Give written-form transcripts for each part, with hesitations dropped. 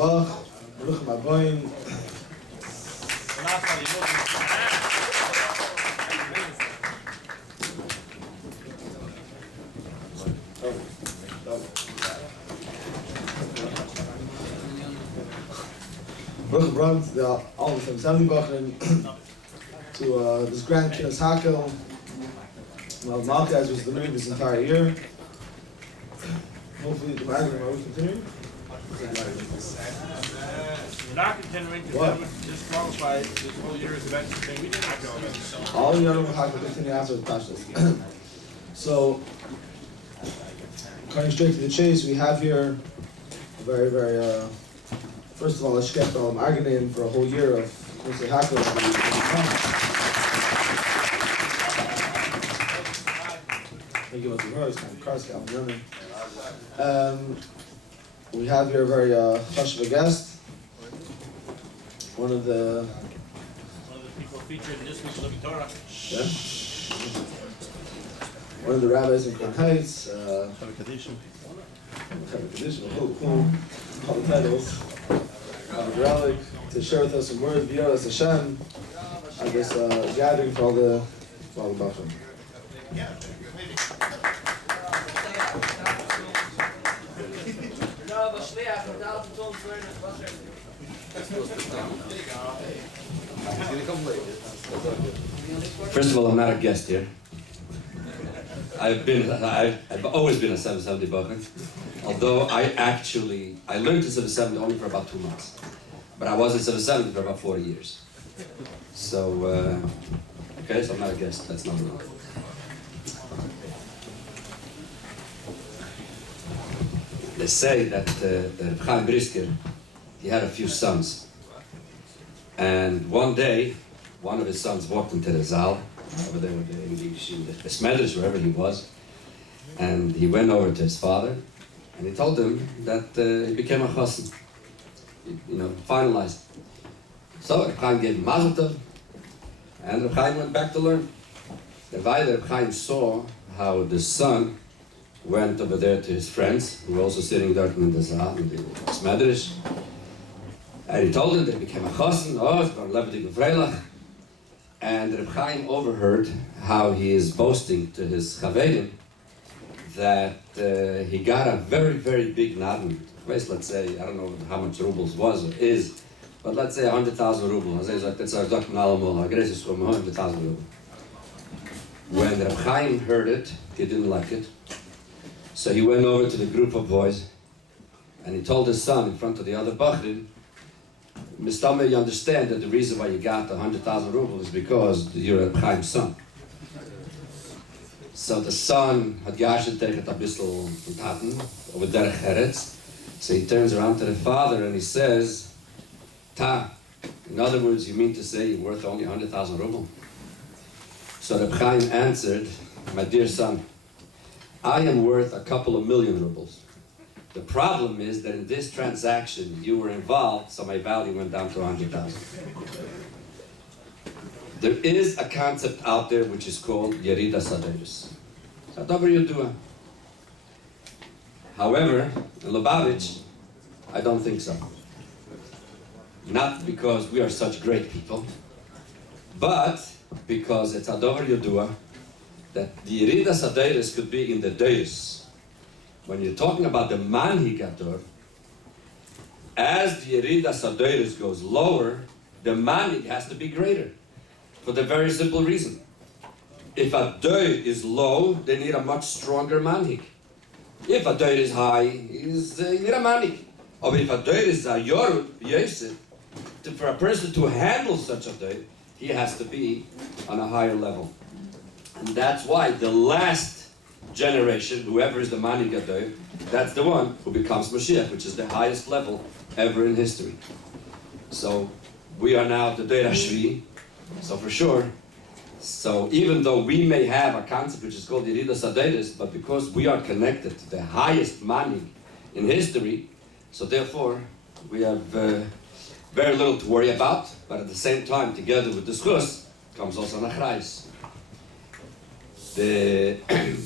Bach, Bruch Maboim. Bruch brought all of them 70 Bochrim to this grand Kinas Hakhel. Malka, as was the mood this entire year. Hopefully the magazine will continue. We're not continuing because we disqualified this whole year's event. We didn't have to go. All the other Hakhel will continue after the Tashlis. So, coming straight to the chase, we have here a very, first of all, let's get the Arganim for a whole year of Motzei Hakhel. Thank you, Motzei, kind of cars, we have here a very special guest. One of the people featured in this week's Living Torah. Yeah. One of the rabbis in Crown Heights. All the titles. Garelik, to share with us some words, via us Hashem, at this gathering for all the Bochrim. First of all, I'm not a guest here. I've always been a 770 Bochrim. Although I learned to 770 only for about 2 months. But I was in 770 for about 40 years. So, okay, so I'm not a guest, that's number one. They say that Chaim Brisker, he had a few sons. And one day, one of his sons walked into the Zal, over there with the Smedrish, wherever he was, and he went over to his father, and he told him that he became a chassan, finalized. So Reb Chaim gave him Mazel Tov, and Reb Chaim went back to learn. Levi, Reb Chaim saw how the son went over there to his friends, who were also sitting there in the Zal, in the Smedrish, and he told him that he became a chassan, it's going to levendig v'freilach. And Reb Chaim overheard how he is boasting to his chavedim that he got a very, very big naden. Let's say, I don't know how much rubles was or is, but let's say 100,000 rubles. That's a 100,000 rubles. When Reb Chaim heard it, he didn't like it. So he went over to the group of boys and he told his son in front of the other Bochrim, Mistama, you understand that the reason why you got the 100,000 rubles is because you're Reb Chaim's son. So the son had gashed tegen a bissel taten over derech eretz. So he turns around to the father and he says, Ta, in other words, you mean to say you're worth only 100,000 rubles? So Reb Chaim answered, my dear son, I am worth a couple of million rubles. The problem is that in this transaction you were involved, so my value went down to 100,000. There is a concept out there which is called Yerida Saderis. Whatever you do. However, in Lubavitch, I don't think so. Not because we are such great people, but because it's Adover Yodua that the Yerida Saderis could be in the Deus. When you're talking about the Manhigator, as the Yerida Saderis goes lower, the Manhig has to be greater. For the very simple reason. If a Doir is low, they need a much stronger Manhig. If a Doir is high, you need a Manhig. Or if a Doir is a Yorud, Yosef, for a person to handle such a Doir, he has to be on a higher level. And that's why the last generation, whoever is the Manhig Gadol, that's the one who becomes Mashiach, which is the highest level ever in history. So we are now the Deir HaShvi, so for sure. So even though we may have a concept which is called Yerida Saderis, but because we are connected to the highest Manhig in history, so therefore we have very little to worry about, but at the same time, together with the Schus, comes also an Achrais.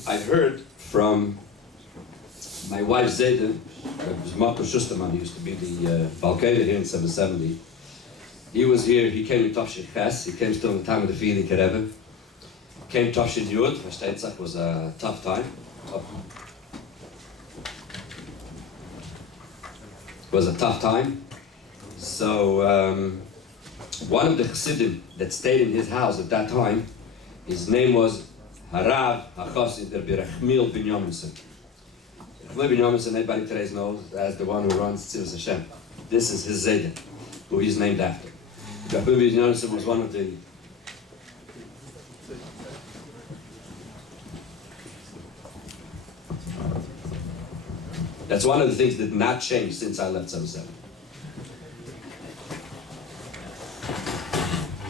I heard from my wife Zayden Marco Schusterman, he used to be the Balkeda here in 770. He was here, he came in Tafshin Ches, he came still in the time of the Fili Rebbe. Came Tafshin Yud, Ki Seitzei was a tough time. It was a tough time. So one of the Chassidim that stayed in his house at that time, his name was Harav HaChassid Rabbi Rechmiel ben Yominson. Rechmiel ben Yominson, everybody today knows as the one who runs Tzivos Hashem. This is his Zayden, who he's named after. Rechmiel ben Yominson was one of the That's one of the things that did not change since I left 77.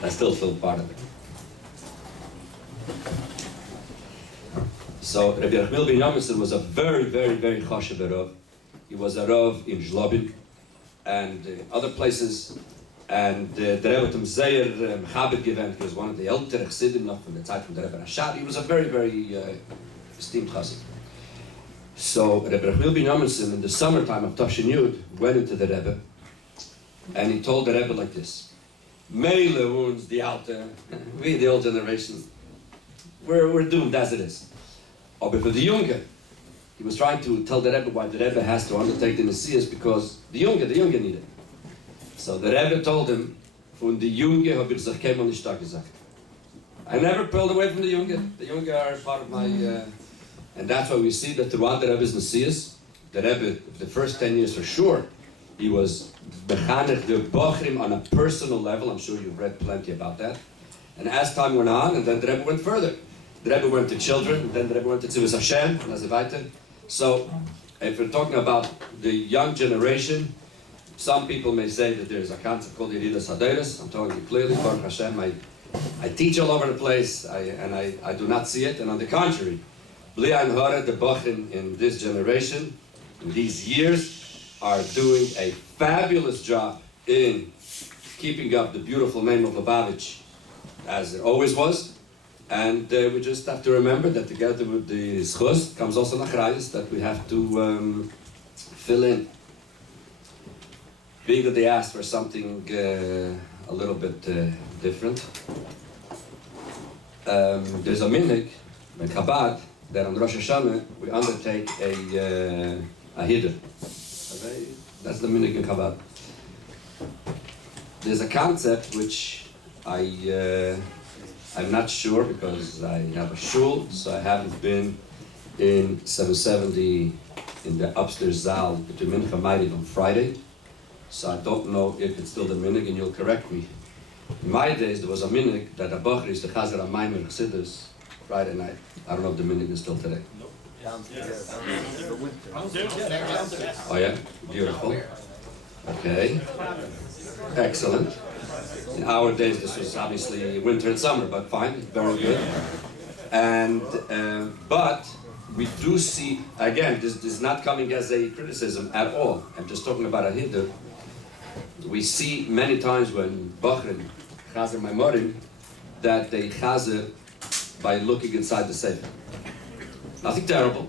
I still feel part of it. So Rabbi Rechmiel ben Yominson was a very, very, very chashuv Rav. He was a Rav in Zlobin and other places. And the Rebbe Motzei Mechaber given, he was one of the elder Chassidim noch from the time from the Rebbe Rashad. He was a very, very esteemed chassid. So Rabbi Rechmiel ben Yominson in the summertime of Tafshin Yud went into the Rebbe and he told the Rebbe like this: Meile wounds the alter, we the old generation, we're doomed as it is. But for the younger, he was trying to tell the Rebbe why the Rebbe has to undertake the Messias because the younger need it. So the Rebbe told him, von the Junge habe ich sich keinmal nicht stark gesagt. I never pulled away from the Junge. The Junge are part of my, and that's why we see that throughout the Rebbe's Messias, the Rebbe, the first 10 years for sure, he was mechanech the Bochrim on a personal level. I'm sure you've read plenty about that. And as time went on, and then the Rebbe went further. The Rebbe went to children, and then the Rebbe went to Tzivos Hashem, and as a weiter. So, if we're talking about the young generation, some people may say that there's a concept called Yeridas Haderes. I'm telling you clearly, Baruch Hashem, I teach all over the place, and I do not see it. And on the contrary, Bli Ein Hara, the Bochrim in this generation, in these years, are doing a fabulous job in keeping up the beautiful name of Lubavitch, as it always was. And we just have to remember that together with the Schus comes also Nachrayis that we have to fill in. Being that they asked for something a little bit different. There's a minhag in Chabad that on Rosh Hashanah we undertake a hiddur. That's the minhag in Chabad. There's a concept which I'm not sure because I have a shul, so I haven't been in 770 in the upstairs zal between Mincha and Ma'ariv on Friday. So I don't know if it's still the minhag, and you'll correct me. In my days, there was a minhag that a Bochrim used to chazer a maimer chassidus Friday night. I don't know if the minhag is still today. Oh yeah? Beautiful. Okay. Excellent. In our days, this was obviously winter and summer, but fine, very good. And, but we do see, again, this is not coming as a criticism at all. I'm just talking about a hiddur. We see many times when Bochrim chazer maimorim that they chazer by looking inside the sefer. Nothing terrible,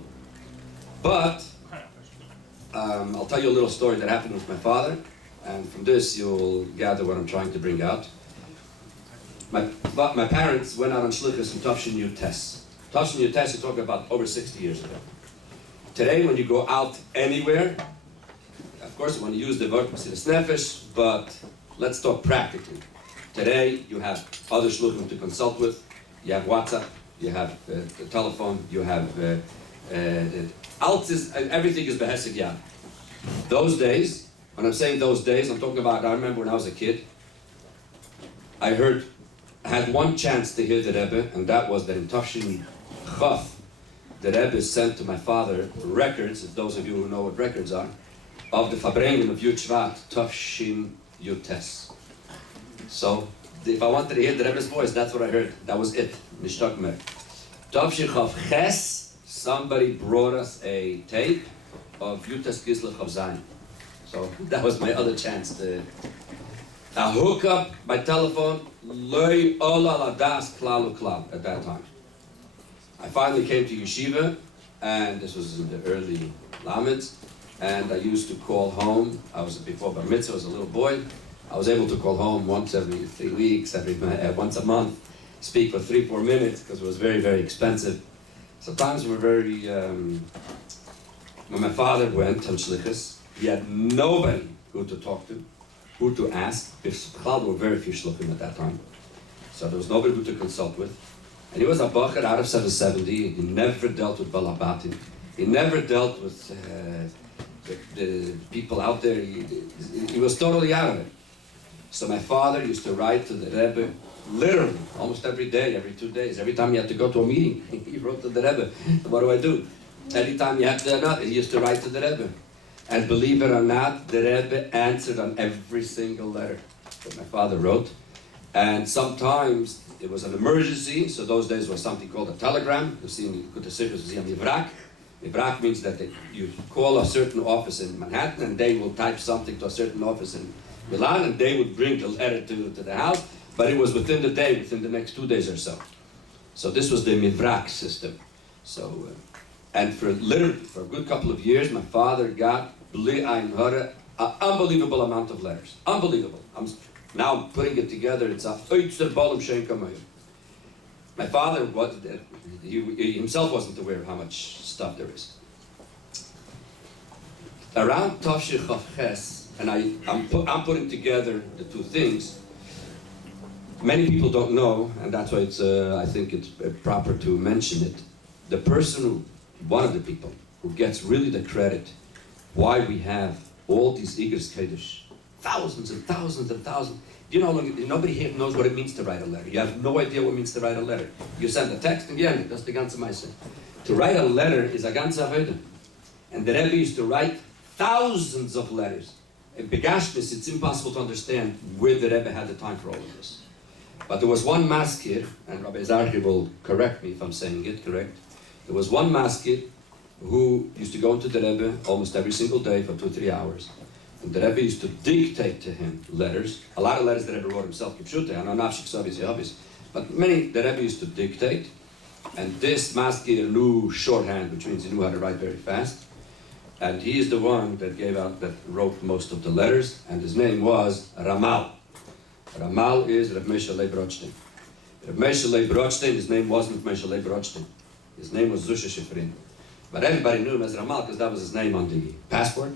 but I'll tell you a little story that happened with my father, and from this you'll gather what I'm trying to bring out. My parents went out on shlichus in Tafshin Yud Tes. Tafshin Yud Tes, you're talking about over 60 years ago. Today, when you go out anywhere, of course, you want to use the word Mesiras Nefesh, but let's talk practically. Today, you have other shluchim to consult with. You have WhatsApp, you have the telephone, you have everything is behesed yad. Those days, when I'm saying those days, I'm talking about, I remember when I was a kid, I had one chance to hear the Rebbe, and that was that in Tafshin Chaf, the Rebbe sent to my father records, if those of you who know what records are, of the Fabrengen of Yud Shvat, Tafshin Yud Tes. So, if I wanted to hear the Rebbe's voice, that's what I heard. That was it. Nishtak mer. Tafshin Chaf Ches, somebody brought us a tape of Yud Tes Kislev Chav Zayin. So, that was my other chance to hook up by telephone, loy ola ladas klal uklal at that time. I finally came to yeshiva, and this was in the early Lameds, and I used to call home. I was before Bar Mitzvah, I was a little boy. I was able to call home once every 3 weeks, once a month, speak for 3-4 minutes, because it was very, very expensive. So times were very, when my father went on Shlichus, he had nobody who to talk to, who to ask. There were very few Shluchim at that time. So there was nobody who to consult with. And he was a Bochrim out of 770. He never dealt with Balabatim. He never dealt with the people out there. He was totally out of it. So my father used to write to the Rebbe, literally, almost every day, every 2 days. Every time he had to go to a meeting, he wrote to the Rebbe, what do I do? Anytime you had to, he used to write to the Rebbe. And believe it or not, the Rebbe answered on every single letter that my father wrote. And sometimes it was an emergency, so those days was something called a telegram. You see in the Ki Seitzei, you see a Mivrak. Mivrak means that you call a certain office in Manhattan and they will type something to a certain office in Milan and they would bring the letter to the house, but it was within the day, within the next 2 days or so. So this was the Mivrak system. So, and for a good couple of years, my father got an unbelievable amount of letters. Unbelievable. Now I'm putting it together, it's a Oitzer Balam Shen Kamayim. My father, he himself wasn't aware of how much stuff there is. Around Tafshir Chav Ches, and I'm putting together the two things. Many people don't know, and that's why I think it's proper to mention it. The person one of the people who gets really the credit why we have all these Igros Kodesh, thousands and thousands and thousands. You know, nobody here knows what it means to write a letter. You have no idea what it means to write a letter. You send a text and yeah, that's the ganze Meise. To write a letter is a ganze Avodah. And the Rebbe used to write thousands of letters. In Begashmis, it's impossible to understand where the Rebbe had the time for all of this. But there was one maskir, and Rabbi Zarchi will correct me if I'm saying it correct. There was one maskir who used to go into the Rebbe almost every single day for 2-3 hours. And the Rebbe used to dictate to him letters. A lot of letters the Rebbe wrote himself, but many the Rebbe used to dictate. And this maskir knew shorthand, which means he knew how to write very fast. And he is the one that wrote most of the letters, and his name was Ramal. Ramal is Rav Moshe Leib Rothstein. Rav Moshe Leib Rothstein, his name wasn't Moshe Leib Rothstein. His name was Zusha Shifrin. But everybody knew him as Ramal because that was his name on the passport.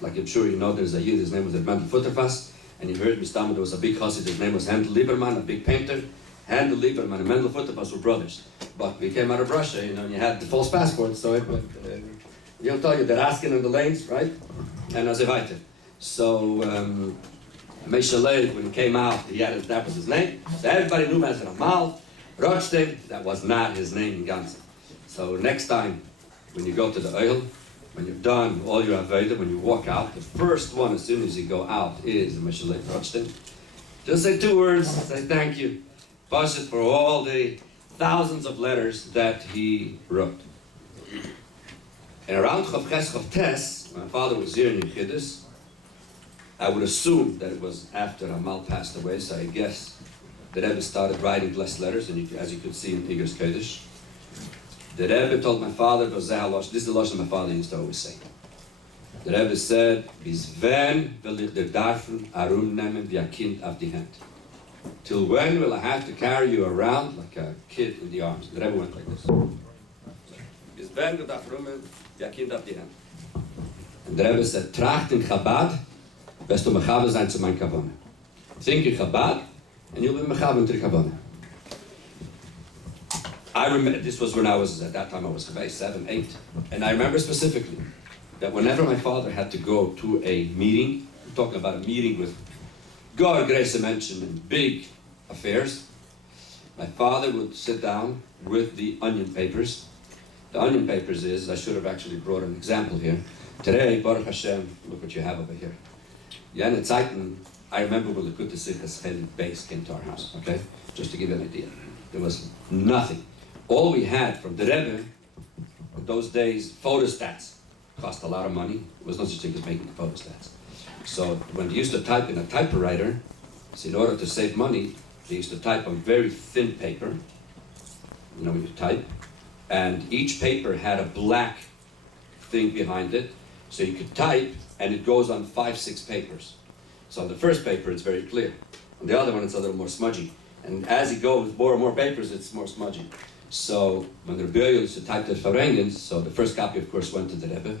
Like I'm sure you know, there's a Yid, his name was Mendel Futterfass, and you heard Mistama, there was a big chassid, his name was Handel Lieberman, a big painter. Handel Lieberman and Mendel Futterfass were brothers. But we came out of Russia, you know, and you had the false passport, so you'll tell you, they're asking in the lanes, right? And as a weiter. So, Moshe Leib, when he came out, that was his name. So everybody knew him as Ramal. Rothstein, that was not his name in Ganze. So next time, when you go to the Elul, when you're done all your Avodah, when you walk out, the first one as soon as you go out is Moshe Leib Rothstein. Just say 2 words, say thank you. Pass it for all the thousands of letters that he wrote. And around Chav Ches Chav Tes, my father was here in Yechidus. I would assume that it was after Amal passed away, so I guess the Rebbe started writing less letters, and as you could see in Igros Kodesh. The Rebbe told my father, this is the lashon my father used to always say. The Rebbe said, "Bis when will ich dir darfen arun nehmen wie ein Kind auf die Hand? Till when will I have to carry you around like a kid in the arms?" The Rebbe went like this. Bis when will ich darf rummen wie ein Kind auf die Hand? And the Rebbe said, "Tracht in Chabad, wirst du mechaber sein zu mein Kavone. Think in Chabad, and you'll be mechaber in Kavone." I remember, this was when I was, at that time I was 7, 8, and I remember specifically that whenever my father had to go to a meeting, I'm talking about a meeting with God, grace and mention and big affairs, my father would sit down with the onion papers. The onion papers is, I should have actually brought an example here. Today, Baruch Hashem, look what you have over here. Yeah, in Zeiten, I remember when the Ki Seitzei base came to our house, okay? Just to give you an idea. There was nothing. All we had from the Rebbe, in those days, photostats cost a lot of money. There was no such thing as making photostats. So when they used to type in a typewriter, so in order to save money, they used to type on very thin paper, you know, when you type, and each paper had a black thing behind it, So you could type, and it goes on 5-6 papers. So on the first paper, it's very clear. On the other one, it's a little more smudgy. And as you go with more and more papers, it's more smudgy. So when the Rabbi used to type the Fabrengens, so the first copy, of course, went to the Rebbe.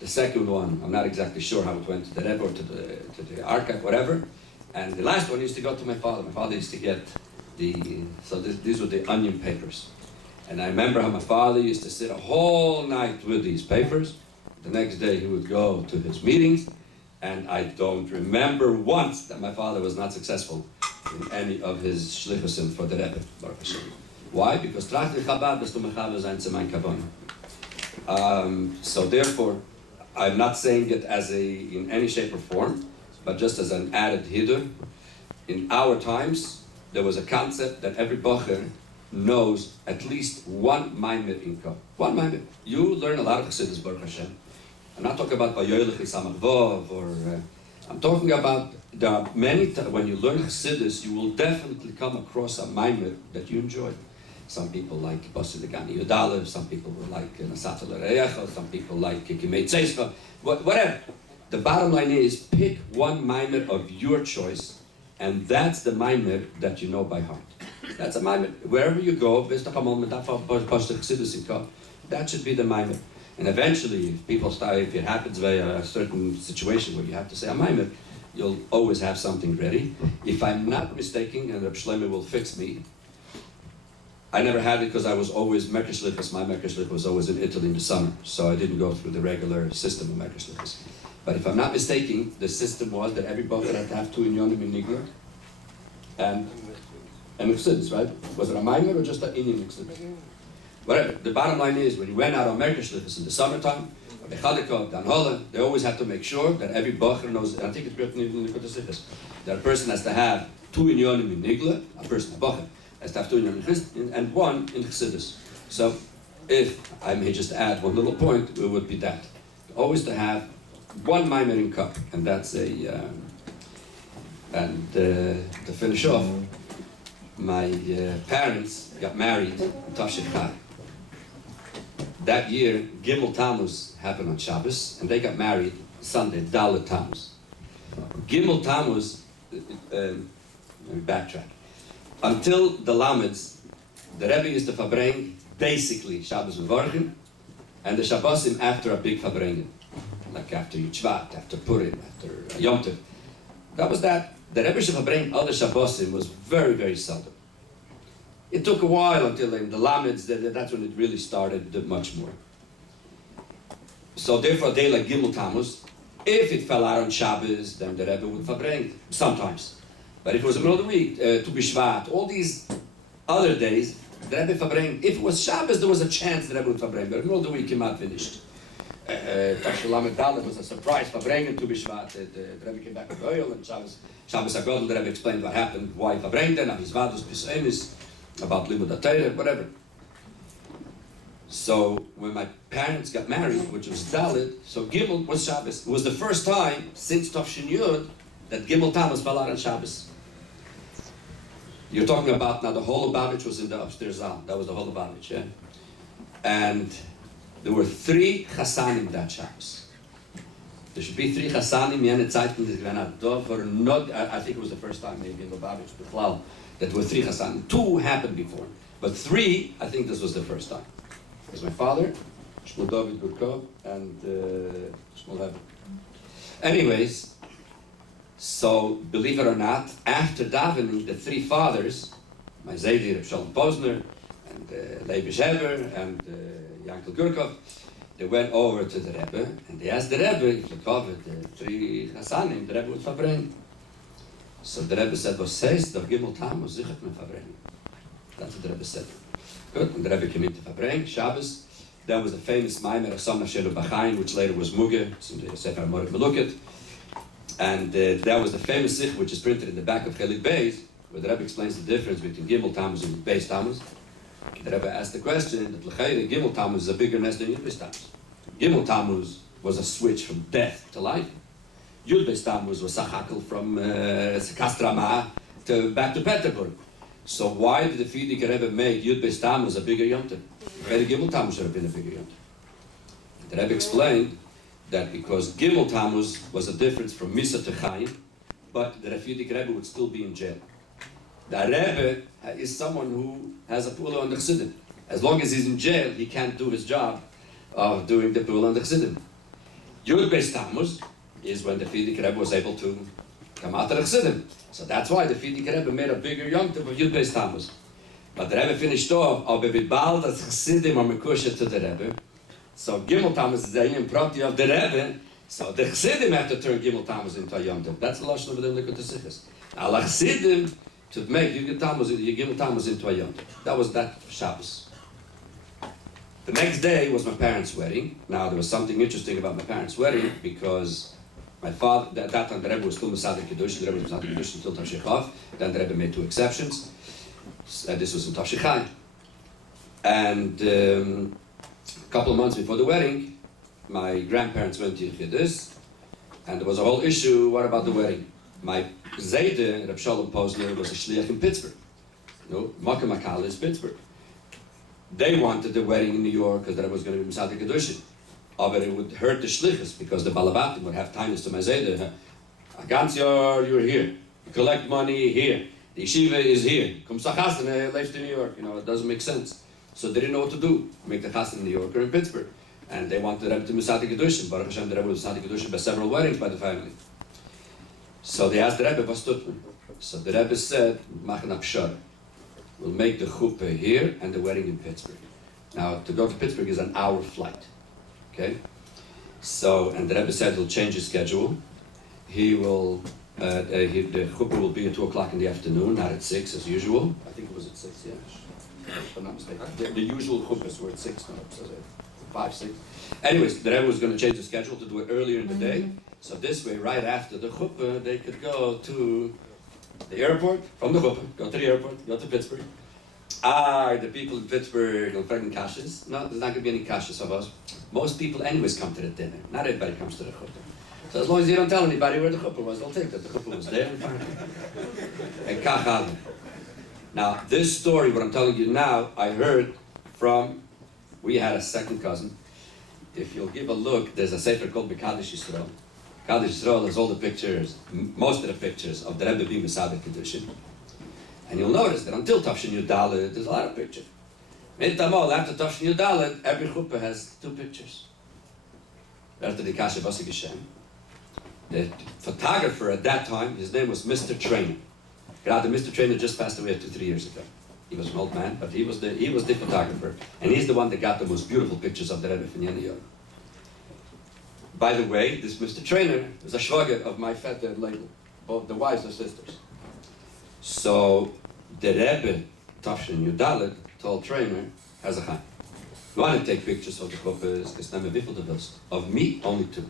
The second one, I'm not exactly sure how it went to the Rebbe or to the archive, whatever. And the last one used to go to my father. My father used to get these were the onion papers. And I remember how my father used to sit a whole night with these papers. The next day he would go to his meetings, and I don't remember once that my father was not successful in any of his shlichusim for the Rebbe, Baruch Hashem. Why? Because Tracht Chabad bist du mechaber sein zu mein Kavanah. So therefore, I'm not saying it as in any shape or form, but just as an added hidur. In our times, there was a concept that every bocher knows at least one maimer in Kol. One maimer. You learn a lot of Chassidus, Baruch Hashem. I'm not talking about Vayoylech Yisamach Vov, or I'm talking about there are many when you learn Chassidus, you will definitely come across a maimer that you enjoy. Some people like Basi Legani Yudalev, some people will like Nasata L'Reyecha, some people like Ki Seitzei, whatever. The bottom line is, pick one maimer of your choice, and that's the maimer that you know by heart. That's a maimer. Wherever you go, that should be the maimer. And eventually, if people start, if it happens by a certain situation where you have to say a maimer, you'll always have something ready. If I'm not mistaken, and Rabbi Shloime will fix me, I never had it because I was always Mekashlichas. My Mekashlich was always in Italy in the summer, so I didn't go through the regular system of Mekashlichas. But if I'm not mistaken, the system was that every bocher had to have 2 inyonim in Nigla and Chassidus, right? Was it a minor or just an Inyan Chassidus? Whatever. The bottom line is, when you went out on Mekashlichas in the summertime, or the Chadikot, Dan Holle, they always have to make sure that every bocher knows, and I think it's written in the Kodesh, that a person has to have 2 inyonim in Nigla, a person, a bocher, has to have 2 inyonim in Chassidus, and 1 in Chassidus. So, if I may just add one little point, it would be that. Always to have 1 maimer in cup, and that's to finish off, my parents got married in Tafshin Chai. That year, Gimel Tammuz happened on Shabbos, and they got married Sunday, Dalet Tammuz. Gimel Tammuz, let me backtrack. Until the Lameds, the Rebbe used to fabring basically Shabbos and Bochrim, and the Shabbosim after a big fabringen. Like after Yitzvat, after Purim, after Yom Tov. That was that. The Rebbe Shebabrein other Shabbosim was very, very seldom. It took a while until in the Lameds, that's when it really started much more. So therefore, a day like Gimel Tammuz, if it fell out on Shabbos, then the Rebbe would fabrein sometimes. But if it was the middle of the week, Tu B'Shvat, all these other days, the Rebbe fabrein. If it was Shabbos, there was a chance the Rebbe would fabrein, but in the middle of the week, he might finished. Tashulamet Dalet was a surprise for bringing to Bishvat. The Rebbe came back with oil, and Shabbos Agodel, the Rebbe explained what happened, why he bring them, his vadus pisemis, about Limud HaTorah, whatever. So when my parents got married, which was Dalet, so Gimel was Shabbos. It was the first time since Tafshin Yud that Gimel Tammuz fell out on Shabbos. You're talking about now the whole Lubavitch was in the upstairs zal. That was the whole Lubavitch, yeah? And there were 3 Chassanim that Shabbos. There should be 3 Chassanim, Yene Zeiten, I think it was the first time maybe in Lubavitch, B'chlal, that there were 3 Chassanim. 2 happened before, but 3, I think this was the first time. It was my father, Shmuel David Burkov, and Shmuel Levi. Anyways, so believe it or not, after davening, the 3 fathers, my Zaydi, Reb Shalom Posner, and Levi Shever, and Yankel Gurkov, they went over to the Rebbe, and they asked the Rebbe if they covered the 3 Chassanim, the Rebbe would fabrein. So the Rebbe said, "Was says the Gimel Tammuz zichet me fabrein." That's what the Rebbe said. Good, and the Rebbe came in to fabrein, Shabbos. That was the famous Maimer of Samna Shelu Bachain, which later was Muge, it's in the Sefer Moed Melukot. And that was the famous sich, which is printed in the back of Chelik Beis, where the Rebbe explains the difference between Gimel Tammuz and Beis Tammuz. The Rebbe asked the question that L'chayre Gimel Tammuz is a bigger nest than Yud Beis Tammuz. Gimel Tammuz was a switch from death to life. Yud Beis Tammuz was a Hakhel from Kastrama to back to Peterburg. So why did the Frierdiker Rebbe make Yud Beis Tammuz a bigger Yom Tov? L'chayre Gimel Tammuz should have been a bigger Yom Tov. The Rebbe explained that because Gimel Tammuz was a difference from Misa to Chaim, but the Refudik Rebbe would still be in jail. The Rebbe is someone who has a pula on the Chassidim. As long as he's in jail, he can't do his job of doing the pula on the Chassidim. Yud Beis Tammuz is when the Refudik Rebbe was able to come out of the Chassidim. So that's why the Refudik Rebbe made a bigger Yom Tov of Yud Beis Tammuz. But the Rebbe finished off, aber wie bald das Chassidim are mekusher to the Rebbe. So Gimel Tammuz is the Yom Prati of the Rebbe. So the Chassidim have to turn Gimel Tammuz into a Yom Tov. That's the Lashon of the Likut Sichos. Al Chassidim to make Gimel Tammuz into a Yom Tov. That was that Shabbos. The next day was my parents' wedding. Now there was something interesting about my parents' wedding because my father, at that time the Rebbe was still Mesader Kiddush. The Rebbe was Mesader Kiddush until Tafshei Chav. Then the Rebbe made 2 exceptions. This was in Tafshei Chaim. And a couple of months before the wedding, my grandparents went to Yechidus, and there was a whole issue, what about the wedding? My Zayde, Reb Shalom Posner, was a shliach in Pittsburgh. Mokum Hakhel is Pittsburgh. They wanted the wedding in New York because that was going to be Mesader Kedushin. But it would hurt the shlichus because the Balabatim would have time to my Zayde. Agansiyar, you're here. You collect money here. The yeshiva is here. Come Chassan left in New York. It doesn't make sense. So they didn't know what to do. Make the Chassan in New York or in Pittsburgh. And they wanted the Rebbe to Mesader Kedushin. Baruch Hashem, the Rebbe was Mesader Kedushin by several weddings by the family. So they asked the Rebbe, was tut man? So the Rebbe said, machen a pshara. We'll make the chuppah here and the wedding in Pittsburgh. Now, to go to Pittsburgh is an hour flight. Okay? So, and the Rebbe said he'll change his schedule. He will, the chuppah will be at 2 o'clock in the afternoon, not at 6 as usual. I think it was at 6, yeah. If I'm not mistaken. The usual chuppahs were at 6, no, so 5, 6. Anyways, the Rebbe was going to change the schedule to do it earlier in the day. So this way, right after the chuppah, they could go to the airport, from the chuppah, go to the airport, go to Pittsburgh. The people in Pittsburgh will bring kashas. No, there's not going to be any kashas of us. Most people anyways come to the dinner. Not everybody comes to the chuppah. So as long as you don't tell anybody where the chuppah was, they'll think that the chuppah was there. And kachal. Now, this story, what I'm telling you now, I heard from, we had a second cousin. If you'll give a look, there's a sefer called B'Kadish Yisrael. Kaddish Yisrael has all the pictures, most of the pictures of the Rebbe being Mesader Kedushin. And you'll notice that until Tafshin Yud Daled, there's a lot of pictures. Mitamol, after Tafshin Yud Daled, every chuppah has 2 pictures. After the Kasha Vasik Hashem. The photographer at that time, his name was Mr. Trainer. The Mr. Trainer just passed away 2-3 years ago. He was an old man, but he was the photographer. And he's the one that got the most beautiful pictures of the Rebbe from Yeniyot. By the way, this Mr. Trainer was a shvager of my Vetter and Leil. Both the wives are sisters. So the Rebbe, Tafshin Yudalet, told Trainer, has a chaim. You want to take pictures of the chuppahs, it's not a wiffle of those. Of me, only 2.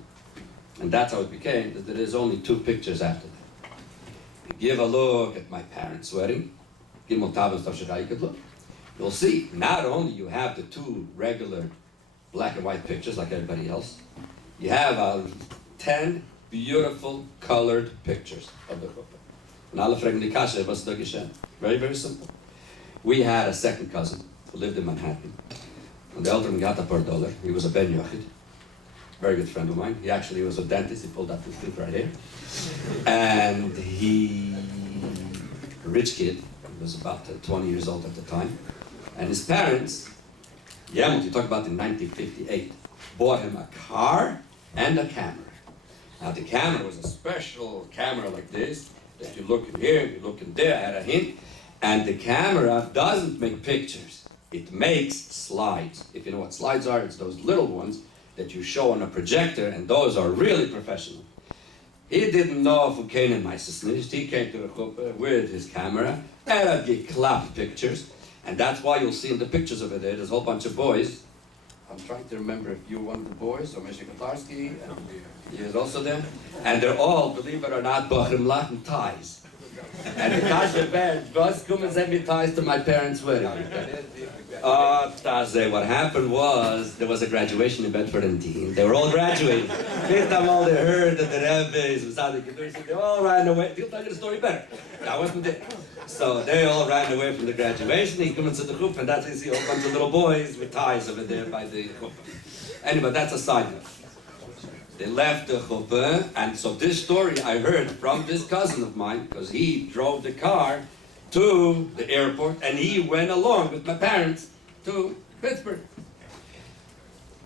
And that's how it became, that there is only 2 pictures after that. You give a look at my parents' wedding, Gimel Tammuz Tafshachai, you could look. You'll see, not only you have the 2 regular black and white pictures like everybody else, you have 10 beautiful colored pictures of the chuppah. Very, very simple. We had a second cousin who lived in Manhattan. And the elder got $1. He was a Ben Yochid. Very good friend of mine. He actually was a dentist. He pulled out his tooth right here. And a rich kid, he was about 20 years old at the time. And his parents, you talk about in 1958, bought him a car and a camera. Now the camera was a special camera like this, that you look in here, you look in there, I had a hint. And the camera doesn't make pictures, it makes slides. If you know what slides are, it's those little ones that you show on a projector, and those are really professional. He didn't know who came in my sister. He came to the chuppah with his camera, and I'd get clapped pictures. And that's why you'll see in the pictures over there, there's a whole bunch of boys. I'm trying to remember if you're one of the boys, or Mr. Kotarski, and he is also there. And they're all, believe it or not, Bochrim Latin ties. And the Kasha band, boss, come and send me ties to my parents' wedding. What happened was, there was a graduation in Bedford and Dean. They were all graduating. This time all they heard that the Rebbe is Mesader Kedushin, they all ran away. They'll tell you the story better. I wasn't there. So they all ran away from the graduation. He comes into the chuppah, and that's when you see a whole bunch of little boys with ties over there by the chuppah. Anyway, that's a side note. They left the chuppah, and so this story I heard from this cousin of mine, because he drove the car to the airport, and he went along with my parents to Pittsburgh.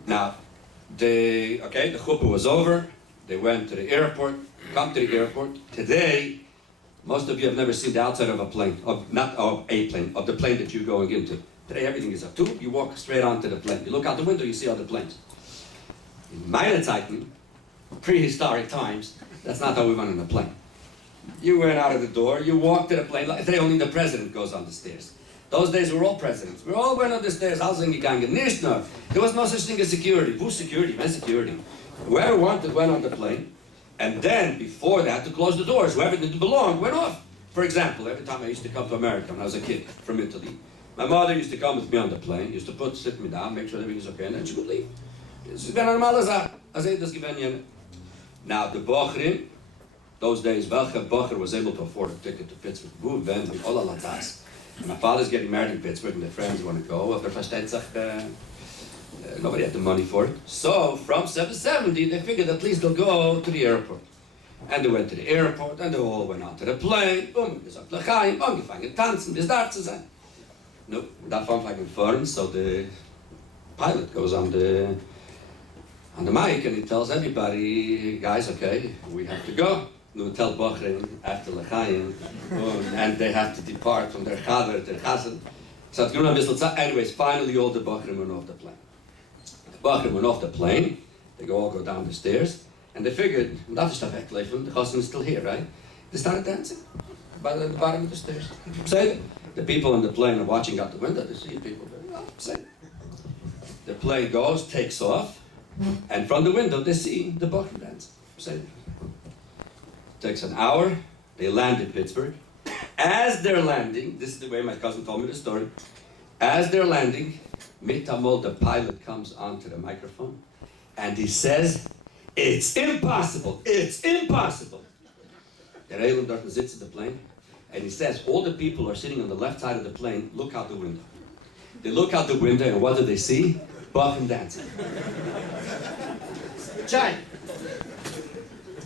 Now, the chuppah was over. They went to the airport, come to the airport. Today, most of you have never seen the outside of a plane, not of a plane, of the plane that you're going into. Today, everything is a tube. You walk straight onto the plane. You look out the window, you see other planes. In meine Zeiten, prehistoric times, that's not how we went on a plane. You went out of the door, you walked to the plane. Today, only the president goes on the stairs. Those days, we were all presidents. We all went on the stairs. There was no such thing as security. Who's security? Where's security? Whoever wanted went on the plane. And then, before they had to close the doors, whoever didn't belong went off. For example, every time I used to come to America when I was a kid from Italy, my mother used to come with me on the plane, used to sit me down, make sure everything was okay, and then she would leave. Now, the Bochrim, those days, welcher Bocher was able to afford a ticket to Pittsburgh. My father's getting married in Pittsburgh, and their friends want to go. Nobody had the money for it. So, from 770, they figured at least they'll go to the airport. And they went to the airport, and they all went out to the plane. Boom, gesagt, L'chaim, angefangen tanzen, bis da zu sein. No, davon fangen fahren, so the pilot goes on the mic, and he tells everybody, guys, okay, we have to go. We tell Bochrim after L'chaim, and they have to depart from their chaver, their chassan. So it's going to be anyways, finally all the Bochrim went off the plane. The Bochrim went off the plane, they all go down the stairs, and they figured, that is the chassan is still here, right? They started dancing by the bottom of the stairs. Say, the people on the plane are watching out the window, they see people, say. The plane goes, takes off, and from the window they see the Bochrim dance. Say. Takes an hour, they land in Pittsburgh. As they're landing, this is the way my cousin told me the story. As they're landing, Mitamol, the pilot, comes onto the microphone and he says, "It's impossible, it's impossible." The Elul doesn't sit in the plane, and he says, all the people are sitting on the left side of the plane, look out the window. They look out the window, and what do they see? Bochrim dancing. Chai.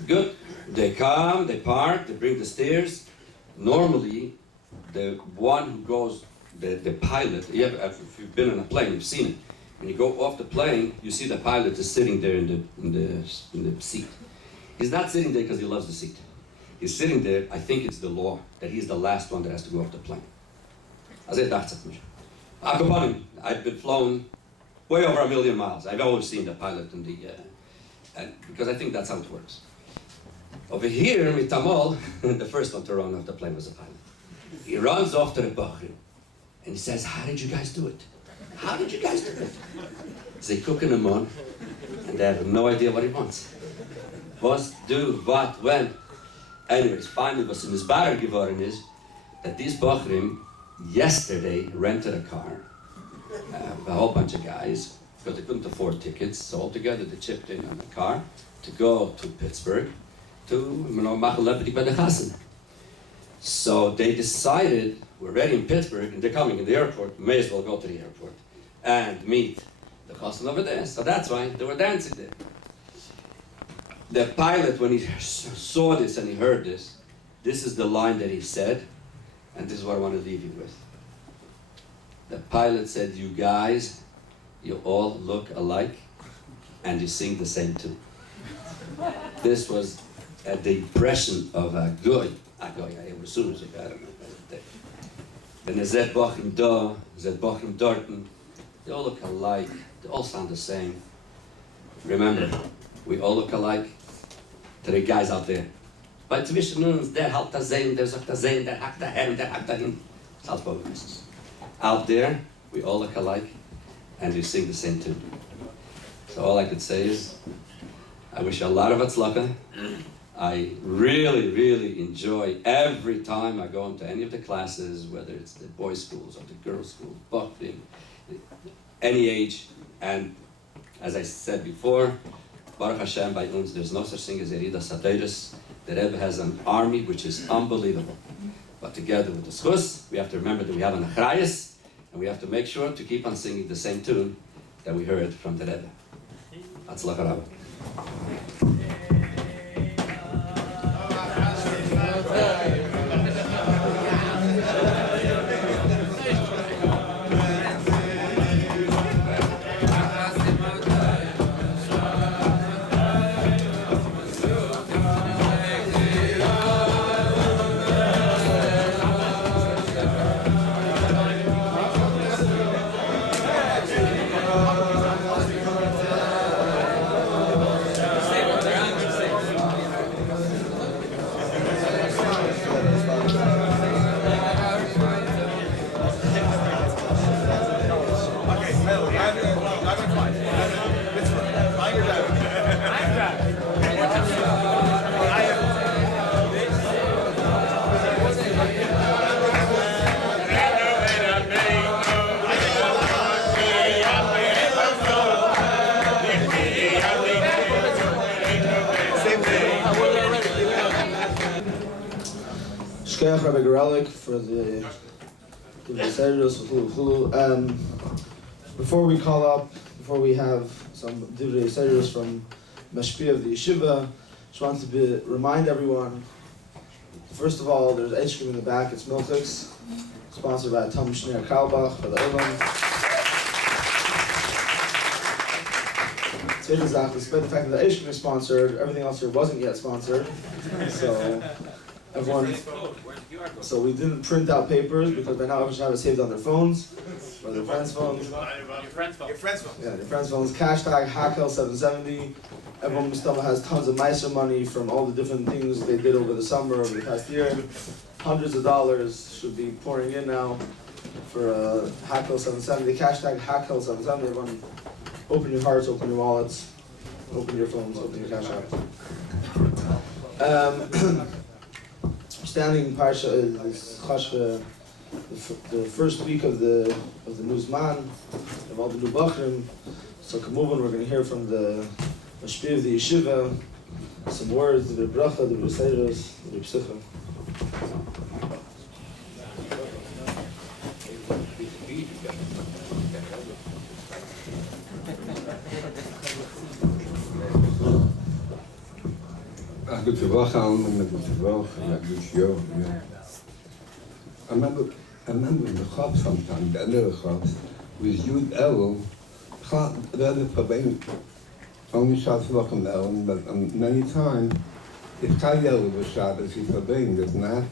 Good. They come, they park, they bring the stairs. Normally, the one who goes, the pilot, if you've been on a plane, you've seen it. When you go off the plane, you see the pilot is sitting there in the seat. He's not sitting there because he loves the seat. He's sitting there, I think it's the law, that he's the last one that has to go off the plane. I've been flown way over 1 million miles. I've always seen the pilot in the, because I think that's how it works. Over here, Mitamol, the first one to run off the plane was the pilot. He runs off to the Bochrim, and he says, "How did you guys do it? How did you guys do it?" They cooking him on, and they have no idea what he wants. What, do, what, when. Anyways, finally, what's in his bar geworden is that these Bochrim yesterday rented a car, a whole bunch of guys, because they couldn't afford tickets, so altogether they chipped in on a car to go to Pittsburgh to machen lebendig bei der Chassan. So they decided, we're ready in Pittsburgh, and they're coming in the airport, may as well go to the airport and meet the Chassan over there. So that's why they were dancing there. The pilot, when he saw this and he heard this, this is the line that he said, and this is what I want to leave you with. The pilot said, "You guys, you all look alike, and you sing the same tune." This was the impression of a goy. I was soon as I don't know. When they said Bochrim da, said Bochrim dorten, they all look alike, they all sound the same. Remember, we all look alike to the guys out there. But zwischen uns, der halt da sehen, der sagt da sehen, der hackt da her, der hackt da hin. Out there, we all look alike, and we sing the same tune. So all I could say is, I wish you a lot of atzlacha. I really, really enjoy every time I go into any of the classes, whether it's the boys' schools or the girls' schools, Bochrim, any age. And as I said before, Baruch Hashem, by uns, there's no such thing as Yerida Sateris. The Rebbe has an army which is unbelievable. But together with the schus, we have to remember that we have an achrayas, and we have to make sure to keep on singing the same tune that we heard from the Rebbe. Atzlacha Rabbi. Rabbi Garelik for the before we have some Divrei Seirus from Mashpia of the Yeshiva, just wanted to remind everyone, first of all, there's ice cream in the back, it's Milchix, sponsored by Tom Schneer Kalbach for the Elul. Despite the fact that the ice cream is sponsored, everything else here wasn't yet sponsored, so everyone. So we didn't print out papers because by now everyone should have it saved on their phones or their friends' phones. Your friend's phone. Yeah, their friends' phones. Hashtag Hakhel 770. Everyone has tons of Meiser money from all the different things they did over the summer, over the past year. Hundreds of dollars should be pouring in now for Hakhel 770. Hashtag Hakhel 770. Everyone, open your hearts, open your wallets, open your phones, open your cash app. Standing Parsha is Chashva, the first week of the new Zman, of all the new Bochrim. So Kamuvan, we're going to hear from the Mashpia of the Yeshiva, some words, the Bracha, the Seirus, the Psicha. Good Woche, good Woche, good show. I remember in the Chab sometimes, the other Chabs, with Yud Elul, the other Problem, only Shabbos Wochen Elul, but many times, if Kai Elul was Shabbos, he Problem, that's not.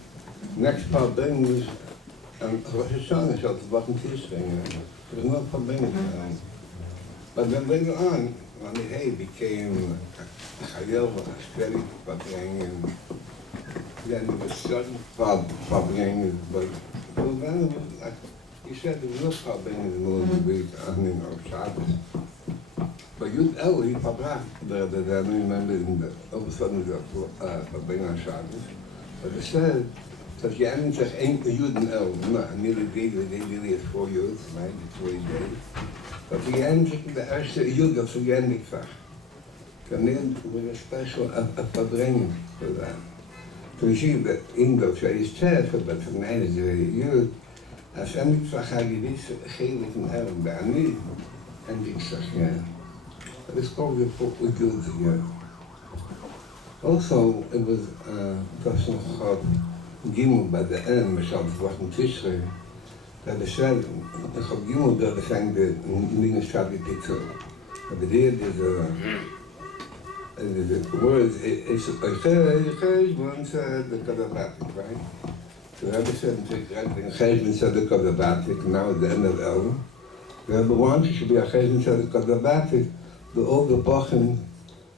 Next Problem was Rosh Hashanah, Shabbos Wochen Tishrei. There was no Problem. But then later on, when it became Hakhel steady Babling, and then it was sudden Babling, but then it was like you said, there was no Babling in the middle of the week, I mean, of Shabbos. But Yud Elul, he Babling, I remember all of a sudden the Babling on Shabbos. But it said that you hadn't said ain't the Yud and Elul, no, nearly daily is 4 years, right? It's 40 days. But die einzige, der erste Jud, das ich endlich sage. Dann with a special verbringen für das. So you see that English is said, but for me is very Jud. Als endlich sage ich gewisse gegeven hebben bij nu. Endlich sage ja. Dat is called the book with Jud here. Also, it was das noch Gimel by the end, myself wasn't Tishrei. Dat is wel, ik heb iemand dat zijn de dingen stabiliteit. Maar de word is one said the Kadabatik, right? So Rabbi said in Cheshvan said the Kadabatik, now at the end of Elul. Rabbi wanted to be a Cheshvan said the Kadabatik, the older Bochrim,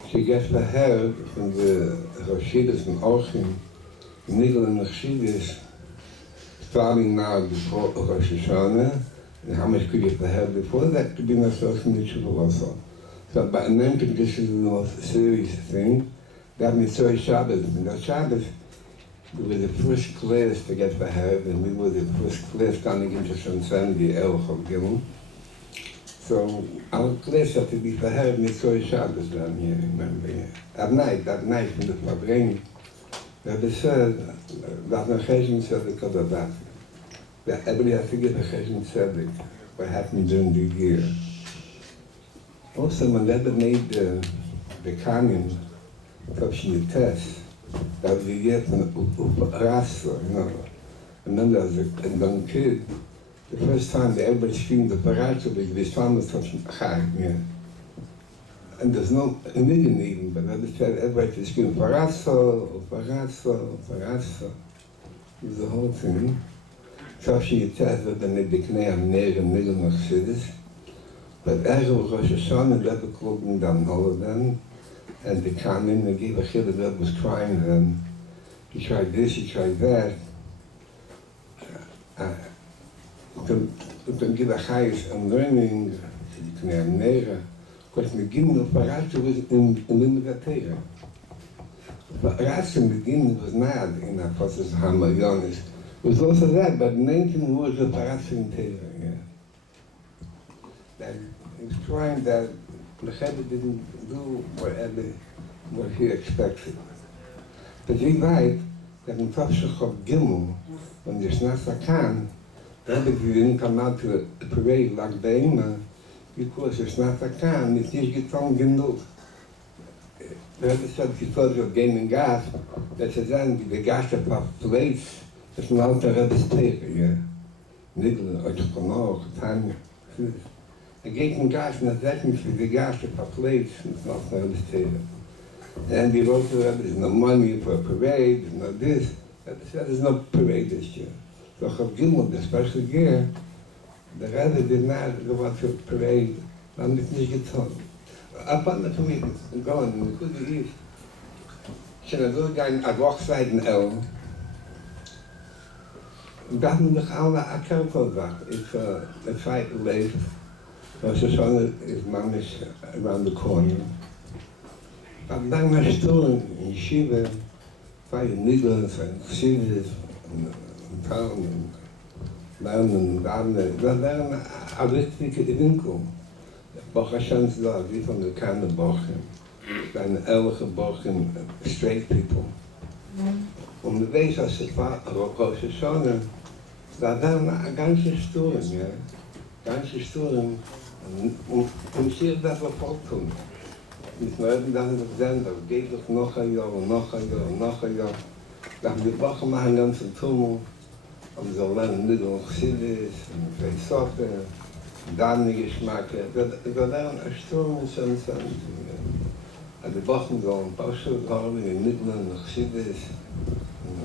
she gets the hair from the Rashidus and Bochrim, Nigel and Rashidus, starting now before Rosh Hashanah, and how much could you have before that to be my social mutual also. So by mentioning this is the most serious thing. That means Motzei Shabbos. And that Shabbos, we were the first class to get the have, and we were the first class coming into Sunday, Elul. So our class had to be for have Motzei Shabbos down here, remember? At night, when the Fabring, Rabbi said, that the Cheshvan said the Kadabat. That everybody has to give a Cheshvan Tzedek, what happened during the year. Also, when Rabbi made the Kanin, Topshin Test, that we get Rasso, you know. Remember as a young kid, the first time they ever screamed the Paracho, they found the Topshin Chag, yeah. And there's no million even, but I just said everybody screamed Parasso, Parasso, Parasso. It was the whole thing. Topshin Test, but then they declare Neg and Nigel Mercedes. But Ergo Rosh Hashanah, that we called them down Holoden, and they came in and gave a kid that was crying then. He tried this, he tried that. To give a highest and learning, you can have nega. Because the beginning of Paracho was in Limitatea. Paracho in the beginning was not in the process of Hamayonis. It was also that, but 19 was the Paracho in Torah, yeah. That he was trying that the Rebbe didn't do what he expected. But Levi, that in Topshachov Gimel, when the Shnasa Khan, the Rebbe didn't come out to the parade like Beima, because the Shnasa Khan is nicht getan genug. The Rebbe said, because you're gaining gas, that is then the gas of a place, that's not the Rebbe's paper, yeah. Nigel, Ochokonor, Tanya. Gegen gas not that means the gas of a place, it's not understated. And he wrote to them, there's no money for a parade, there's no this. There's no parade this year. So Chav Gimel, the special year, the Rebbe did not go out to a parade, and it's not getan. Upon the committee, going, and we could eat. Shenador guy a Wochzeit in Elul. Dat moet nog alle akkerkeldag. Het feit leeft. Rosh Hashanah is mamish around the corner. But then my student in Yeshiva, fighting niggas and chassidus and town and down and down. Dat waren een richtige winkel. Boch Hashem's da, wie van de kleine Bochrim. Zijn elke Bochrim, straight people. Om de wees als het Rosh Hashanah, dat waren een ganze Sturm, ja. Ganze Sturm. Und hier das war vollkommen. Mit neuen dann gesehen, das geht doch noch ein Jahr und noch ein Jahr und noch ein Jahr. Da haben wir Wochen machen ganzen Tummel. Und so lernen nicht noch Chassidus und Philosophen, dann die Geschmacke. Das war dann ein Sturm und so. Also die Wochen so ein paar Schritte haben wir nicht mehr noch Chassidus.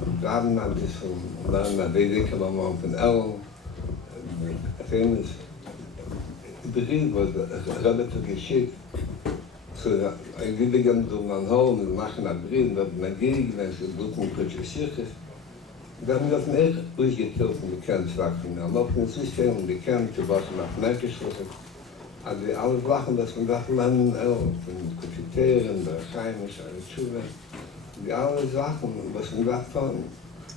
Und dann ein bisschen, und dann ein wenig von Elul. Famous. The begin was relative geschickt. So I began to run home and machen a brief, that my gig, and so looking for the circus. Dann wird mir durchgezählt und bekannt sagen, am offenen System und bekannt, was nach Merkschrift. Also alle Sachen, dass man das lernen, von Konfitieren, der Heimisch, eine Schule. Die alle Sachen, was man das tun,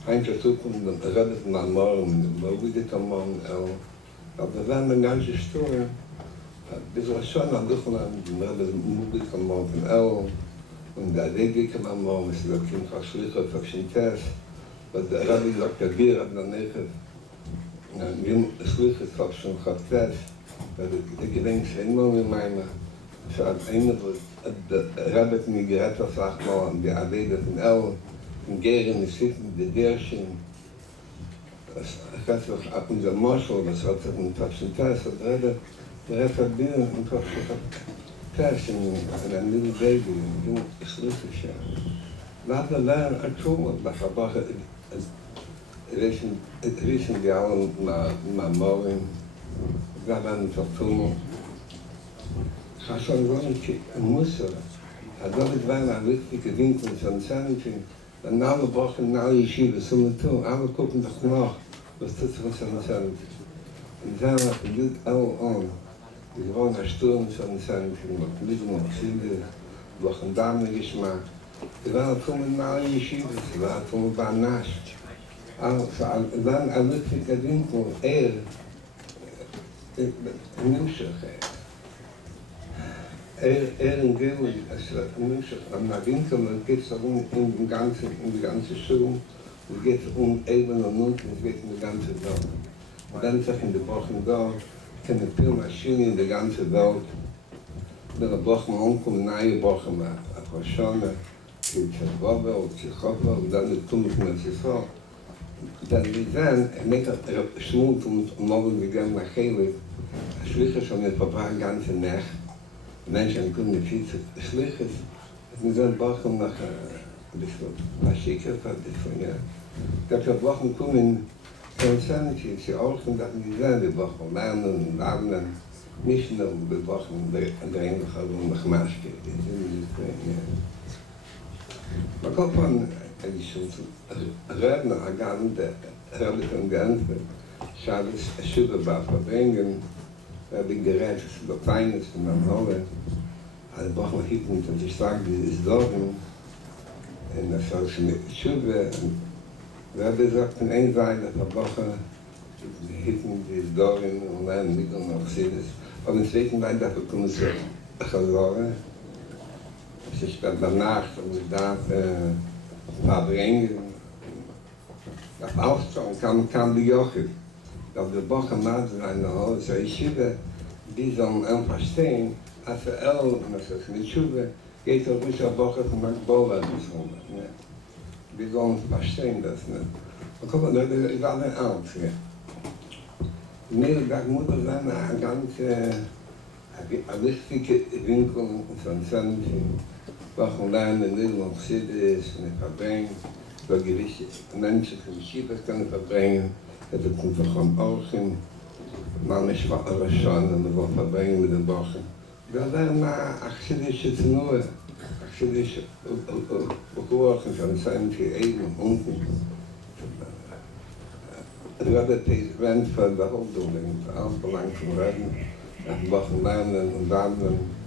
eigentlich suchen, dann redet man morgen, morgen am Morgen, aber dann eine ganze Stunde. Das war schon ein Durchland, die Rebbe am Morgen von Elul, und der Levi kam am Morgen, es ist der Kind von Schlicher, von Shintes, was der Rabbi sagt, der Bier hat dann nicht, Schlicher von Shintes, weil der Gedenk ist enorm in meiner, so hat einer, der Rabbi hat mir gerät, was sagt mal, an die Adede von Elul, in Geren, es sitzt in der Derschen, ich weiß noch, ab unser Moschel, das hat sich in Shintes, der hat verbinden und hat Passion and a little baby and doing solution. Laat de lijn uitkomen, maar ik recent jaar naar morgen, ga dan vertonen. Ga zo een moeder. Dat is bijna een richtige winkel van Zarchi. En na de Bochrim, na de Yeshiva, zullen toe, alle kopen toch nog, was dat van Zarchi. En dan heb je het al aan. Die gewoon een sturm van Zarchi, met liefde en zielen, nog een dame gemaakt. Die waren toen met na de Yeshiva, die waren toen bij naast. Dan een richtige winkel, nieuwsig. In Garelik, am Winkel, man geht es in die ganze Schule, es geht eben und unten, es geht in die ganze Welt. Und dann ist in der Bochrim da, keine Filmmaschine in der ganzen Welt. Der Bochrim ankommen, neue Bochrim, Roshana, die Tzavova und Tzachova, und dann die Tumme von der Tzachova. Dann wir sehen, Schmut und morgen gegangen nach Garelik, Schlicher schon in Papa ganze Nacht, Menschen können nicht viel Schlicher. Wir sind Bochrim nach ein bisschen von ja. Dat wir Bochrim kommen, Insanity, sie auch, und dann wir sehen, wir Bochrim lernen, nicht nur wir Bochrim, der Engel nach Mashpia. Man kommt von Redner, Agant, Rabbi von Genfer, shabbos, Shubba, verbringen, Rabbi Garelik, das Feines von der Holle, alle Bochrim hitten, und ich sage, die ist Dorn, in der Solche Shubba, Rabbi sagt, in einer Seite der Woche, die hitten, die ist Dorn, und lernen nicht nur noch Siddes, aber in der zweiten Seite dafür kommen sie verloren. Es ist dann danach, und ich darf verbringen, auf Aufschauen kam die Jochel. Dass der Bochrim naht sein, so ich schiebe, die sollen einfach stehen, als Elul, und das ist mit Schube, geht auch nicht auf Bochrim von Makbola bis Hunde. Die sollen verstehen das nicht. Und guck mal, das ist alle alt. Nee, das muss sein, eine ganz wichtige Winkel von Santin. Bochrim lernen, nicht nur Siddes, nicht verbringen, so gewisse Menschen von Schiebes können verbringen, das kommt von Bochrim, man ist schon und wir verbringen mit den Bochrim. Wir werden achsidische Znur, achsidische Beruchen von Santin, eben unten. Rabbi went für die Hochduldung, alles belangt von Reden, Bochrim lernen und lernen,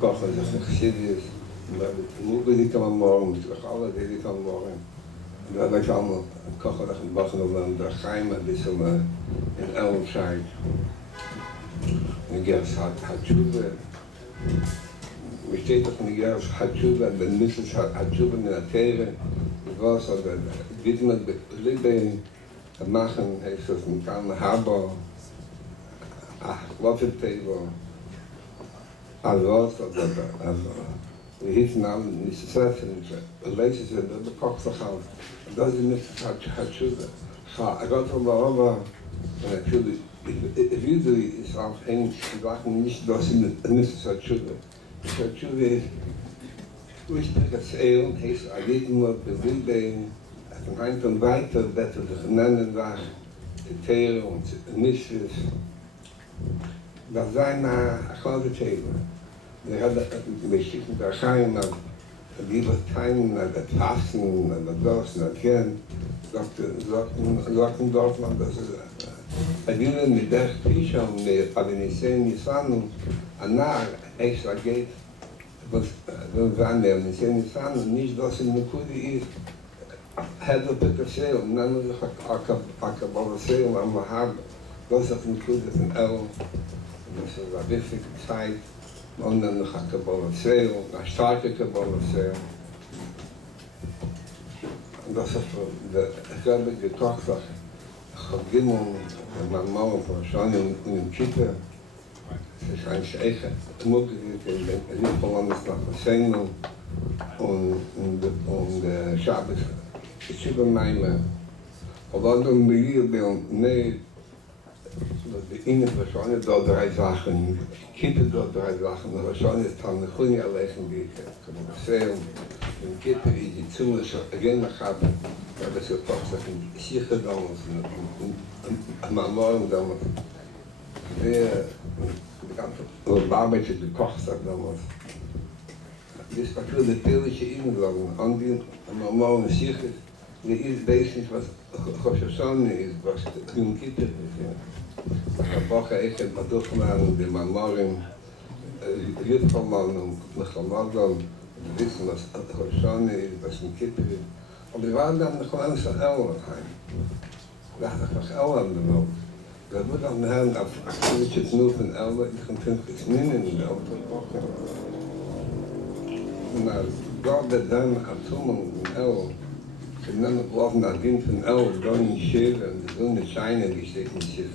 kochen sich nicht serieus. Die kan morgen, alle die kan morgen. Dat ik allemaal kochen dat bakken op een dag geheim, maar dit is in Elul zijn. En Gers had Tshuva. We steeds toch in Gers had Tshuva, en de Misses had Tshuva in de Tere. Het was dat dit met Levi het maken heeft dat een kan hebben. Wat het table. Also, wir hießen alle nicht zu treffen, leise sind, der Kopf verkauft. Das ist nicht Hatschuva. Ich Gott von Melava, natürlich, Vidri ist auch eng, die Sachen nicht, dass sie nicht zu Hatschuva. Hatschuva ist, wichtig erzählen, heißt, jeden nur bewegen, von ein und weiter, besser sich nennen, sagt, die Tere und Misses. Das zijn grote thema. We hadden beschikken daar gaan naar die Latein, naar het Fasten, naar het Dos, naar het Gen. Zochten Dortmund, dat is een willen met 30 Pisha, met Abeniseen, Nisanu, en naar extra gate, we zijn met Abeniseen, Nisanu, niet dat ze een goede is. Het op het seel, en dan is het akabale seel, maar we hebben, dat is een goede van Elul. Das ist eine wichtige Zeit. Und dann noch ein Kabbalah-Seel, eine starke Kabbalah-Seel. Und das ist der Rabbi gekocht, ich habe Gimmel, mein Mann von Shani und im Kippe. Es ist ein Scheich, Mutter, die Liebhaber ist nach der Sengel und shabbos. Ich schiebe meine. Aber dann bin ich nee, de ene persoon dat 3 Sachen, Kippe dat 3 Sachen, de persoon is dan de goede alleen die veel, een kippe die die Zunge zo erin gaat, dat is ook toch een sicher dan maar morgen dan weer een barbetje gekocht dat dan was. Dus dat wil de pilletje inlopen, aan die maar morgen sicher, die is bezig wat Gosjesson is, was een kippe is. Bochrim ik heb maar doorgemaakt de Mamorim, Rietgelman en Mechamadam, we wisten dat het Hoshane is, dat is een kippe. Maar we waren dan gewoon zo Elul heim. We dachten nog Elul aan de loop. We hebben dan heel als je het nu van Elul, ik kan het niet in de Elul. Maar God dat dan atomen in Elul. En dan blijven naar dien van Elul, dan in Shev en de zon in China die steekt in Shev.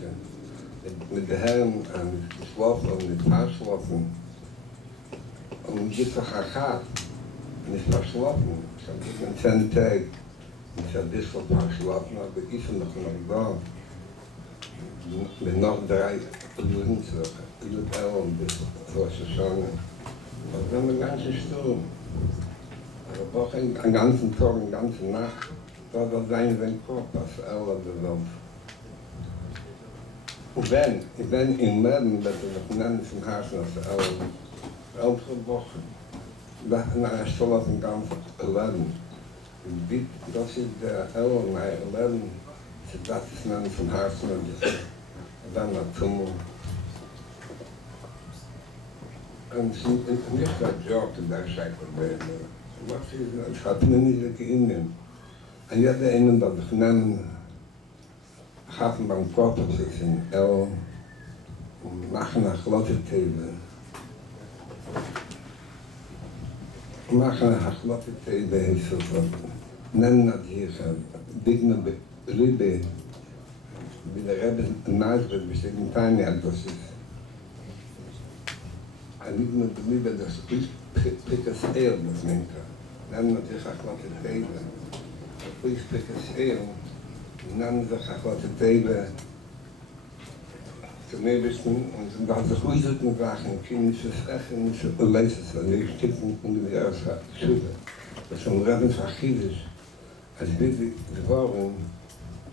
Mit den Herren und geschlafen und mit Verschlafen. Und jetzt noch Hakhel, nicht verschlafen. Ich habe einen 10 Tag, ich habe ein bisschen verschlafen, aber ich bin noch da. Mit noch 3 Uhren zurück. Ich bin auch ein bisschen vorgeschlagen. Aber dann eine ganze Stunde. Aber auch einen ganzen Tag, eine ganze Nacht, da war sein Kopf, das Elul der Welt. Und wenn in Leben, dat we nog net van huis naar de elf Bochrim, dat naar een stolp een kant 11. Dat is de Elul naar 11, dat is net van huis naar de dan naar Tummel. En niet dat jokken daar zijn proberen. Wat is dat? Het gaat me niet lekker in. En je had de ene dat ik neem. Gaven beim Kopf sich in El und machen nach Lotte-Tebe. Machen nach Lotte-Tebe ist so, nennen das hier, Digna Rabbi, wie der Rabbi Nazareth besteht in Tanja, das ist. Ein Digna Rabbi, das ist Pikas El, das nennt nennen das hier nach Lotte-Tebe. Das ist Pikas El. Dann sich Hakhel Tebe zu mir wissen und dann sich ruhigsten Sachen, kindisches Essen, nicht so leistes, weil die Stücken in der Schule. Das ist ein Rabbi Fachidisch, als wir geworden,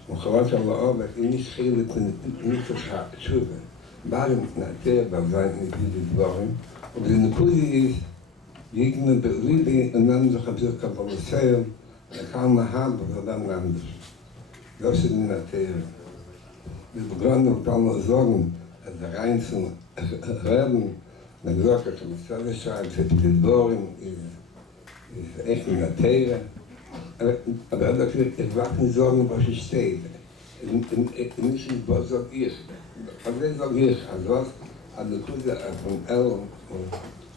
und gewollt alle Arbeit, nicht schäle, nicht so Schule. Warum natürlich, da sein nicht wie geworden. Und in der Pudi ist, Gegner Levi und dann sich ein bisschen kabalisieren, da kann man haben, was dann anders. Das ist in der Theorie. Wir begonnen mit allen Sorgen, der rein zu reden, dann gesagt, dass die Zellschreibt, die Bochrim ist echt in der Theorie. Aber er hat gesagt, ich mache nicht Sorgen, was ich stehe. Nicht, was sag ich. Also das sag ich, also was an der Kurse von Elul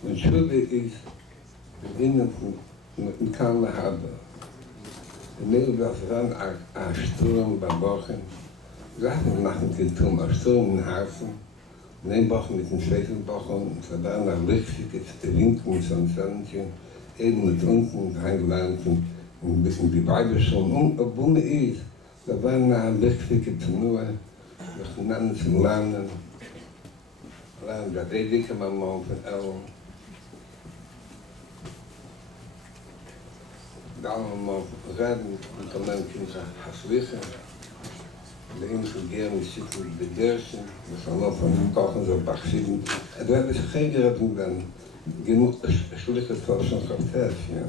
und Schule ist, beginnen mit Karl Habe. Mir war dann ein Sturm bei Bochrim. Sachen machen getum, ein Sturm in Hafen. Und ein Bochrim mit dem zweiten Bochrim. Es war dann ein richtiges Wind mit so einem Sonnchen. Eben mit unten reingelandet und ein bisschen die Beine schon. Und obwohl ist, da war eine richtige Tenur. Wir nannten es im Lernen. Lernen, da dicke man mal von Elul. Da allemaal redden, und dann Kinder haslichen. De enige geren zitten de dersen, we gaan op van kochen zo bakzien. En we hebben geen redden dan. Genoeg schlicht voor zo'n kartef, ja.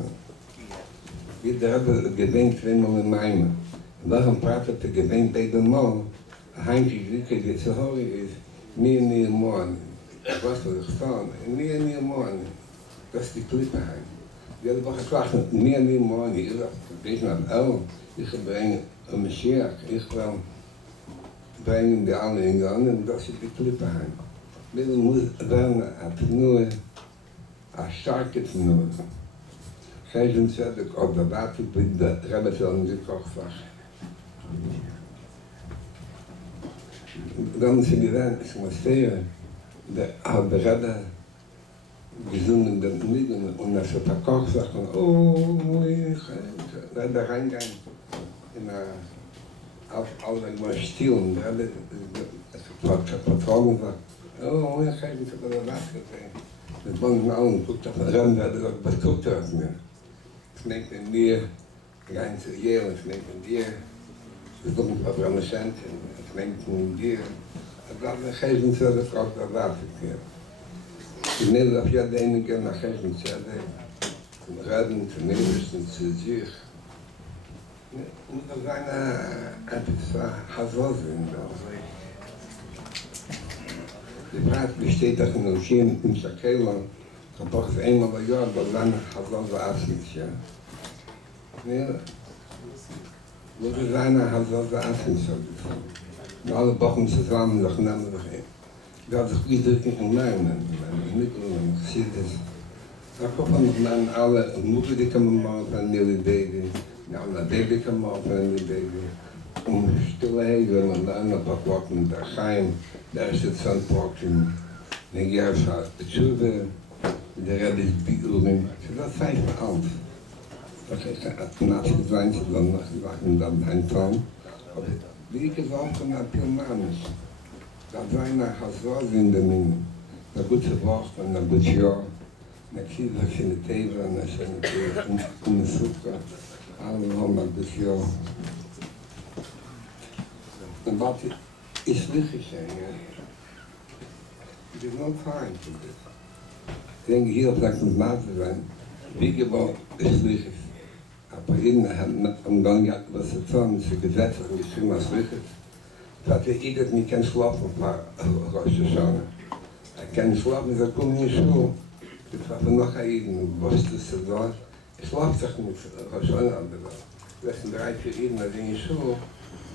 Wir haben gedenkt, wenn man in Meime. Und dann pratet der gedenkt bei dem Mann, heimlich wirklich, wie zu hören ist, nie morgen. Was soll ich sagen? Nie morgen. Das ist die Klippe heim. Wir haben gesagt, nie morgen. Ich bin nach Elul, ich bringe ein Mashpia, ich bringe die anderen an, das ist die Klippe heim. Wir müssen dann nur eine starke Tenur. Geven Zedek op de water bij de Rabbi van de kochvach. Dan zijn we dan, ik moet zeggen, de Rabbi gezongen de lieden en als het de kochvach van, mooi, daar de reingang in allerlei maar stil en de Rabbi vertrouwen van, mooi, geven ze op de water. Met man en allen guckt auf den Rabbi, der sagt, was guckt auf mir? Schmeckt in dir, rein zu ihr und schmeckt in dir. Wir gucken auf eine Cent, schmeckt in dir. Es bleibt eine Geizenzelle, Frau, da warte ich mir. Ich nehme auf jede einige nach Geizenzelle, zum Reden, zum Nächsten, zu sich. Und das ist eine Hasose. Die Frage besteht doch in dem Schien in Hakhel, da braucht es einmal ein Jahr, aber dann hat man so Abschied, ja. Würde sein, hat so Abschied. Und alle Bochrim zusammen, doch nehmen wir hin. Da hat sich die wirklich in meinen, Mittel und Chassidus. Da gucken wir noch alle, Mutter, die kann man mal von Lili Baby, eine Baby kann man auch von Lili Baby. Stille wenn man dann noch was Worten der Heim, der ist jetzt ein Bochrim, den Jahr hat Tshuve, de Rabbi is Bigurin. So dat zei me af. Dat is naast het wijntje dan nog gewacht dan mijn toon. Aber wie gesagt von der Pilmanis, da sei nach Hasor in der Mine, na gute Woche, na gute Jahr, na Kiva, schöne Teva, na schöne Teva, und Sukkah, alle haben na gute Jahr. Und was ist wirklich sein, ja? There's no time for this. Ich denke, hier vielleicht mit Maße sein, wie gebaut ist wirklich. Aber ihnen haben dann ja was zu tun, sie gesetzt und geschrieben was richtig. Dat ieder niet kan slapen op maar Rosh Hashanah. Hij kan slapen, ze komen niet zo. Ik vraag me nog aan iedereen, wat is het daar? Ik slaap zich niet Rosh Hashanah aan de dag. Dat is een 3-4 iedereen, dat ding is zo.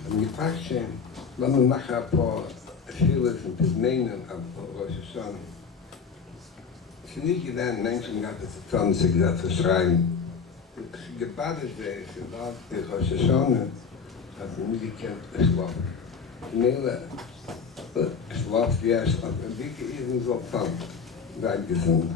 En je pakt zijn, dan moet je nog een paar files en pismenen op Rosh Hashanah. Het is niet gedaan, mensen gaan het te tanden, ze dat verschrijven. Gebadet wezen, dat in Rosh Hashanah, dat je niet gekend slapen. Nele, slaap juist op een dikke even zo van, dat gezond.